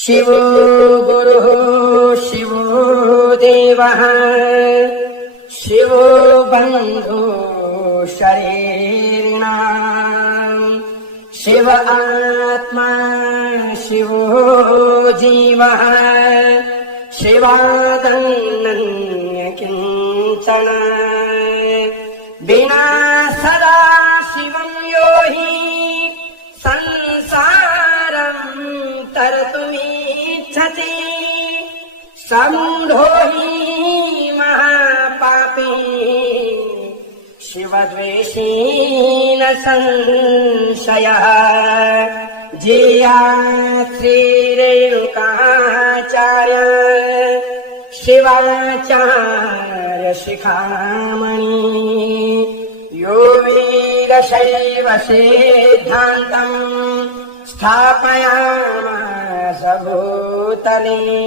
शिवो गुरुः शिवो देवः शिवो बन्धु शरीरिणाम् शिव आत्मा शिवो जीवः शिवादन्नन्य किञ्चन विना सदा शिवं यो हि संसारं तरतुमिच्छति समूढो हि महापापी शिवद्वेषी न संशयः जेया श्रीरेणुकाचार्य शिवाचार्य शिखामणि यो वीरशैव सिद्धान्तम् स्थापयामास भूतले।